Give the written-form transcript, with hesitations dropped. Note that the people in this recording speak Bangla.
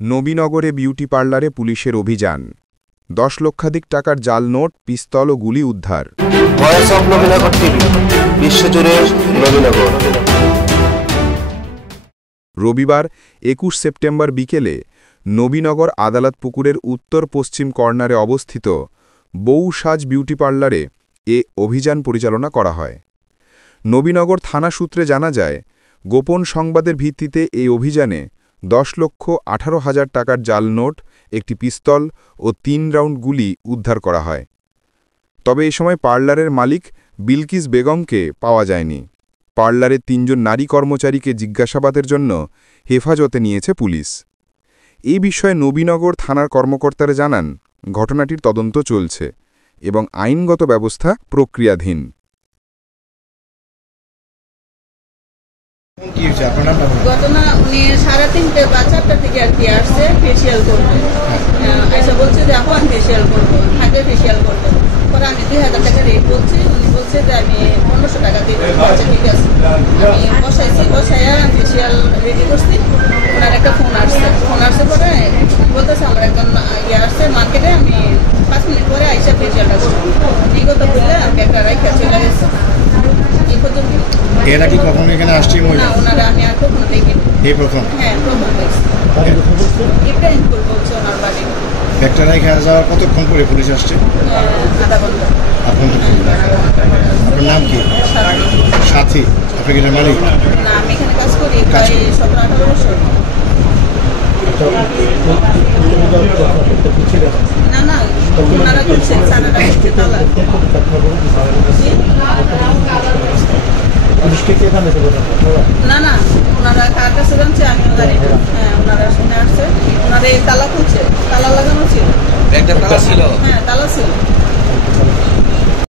নবীনগরে বিউটি পার্লারে পুলিশের অভিযান ১০ লক্ষাধিক টাকার জাল নোট, পিস্তল ও গুলি উদ্ধার। ভয়েস অফ নবীনগর টিভি, বিশ্বজুড়ে নবীনগর। রবিবার ২১ সেপ্টেম্বর বিকেলে নবীনগর আদালত পুকুরের উত্তর পশ্চিম কর্নারে অবস্থিত বউ সাজ বিউটি পার্লারে এ অভিযান পরিচালনা করা হয়। নবীনগর থানা সূত্রে জানা যায়, গোপন সংবাদের ভিত্তিতে এই অভিযানে ১০,১৮,০০০ টাকার জাল নোট, একটি পিস্তল ও ৩ রাউন্ড গুলি উদ্ধার করা হয়। তবে এ সময় পার্লারের মালিক বিলকিস বেগমকে পাওয়া যায়নি। পার্লারের ৩ জন নারী কর্মচারীকে জিজ্ঞাসাবাদের জন্য হেফাজতে নিয়েছে পুলিশ। এই বিষয়ে নবীনগর থানার কর্মকর্তারা জানান, ঘটনাটির তদন্ত চলছে এবং আইনগত ব্যবস্থা প্রক্রিয়াধীন। ঘটনা উনি 3:30 বা 4টার দিকে আর কি আসছে ফেসিয়াল করবে। আইসা বলছে যে আপু আমি ফেসিয়াল করবো, হাতে ফেসিয়াল করবো। পরে আমি 2000 টাকা রেট বলছি, উনি বলছে যে আমি 1500 টাকা দিব। আচ্ছা ঠিক আছে, আমি বসাইয়া ফেসিয়াল রেডি করছি। ওনার একটা ফোন আসছে পরে বলতেছে আমার একজন আসছে মার্কেটে, আমি 5 মিনিট পরে আইসা ফেসিয়ালটা করবো। এই কথা বললে আমি একটা রাইখা চলে গেছে। এরা কি কখনো এখানে আসছে? না, ওনারা আমি আর কখনো দেখিনি। এই প্রথম? হ্যাঁ, প্রথম দেখছি। এটা ইনপুট বলছে ওনার বাড়ি। একটা রাইখা যাওয়ার কতক্ষণ পরে পুলিশ আসছে? আধা ঘন্টা। আপনার নাম কি? সাথী। আপনি কি মালিক? না, আমি এখানে কাজ করি প্রায় 17-18 বছর। না না, ওনারা করছেন, সারাটা করছে তালা। না না, ওনারা কার কাছে জানছে আমিও জানি না। হ্যাঁ, ওনারা শুনে আসছে, ওনারা এই তালা খুলছে, তালা লাগানো ছিল। একটা তালা ছিল।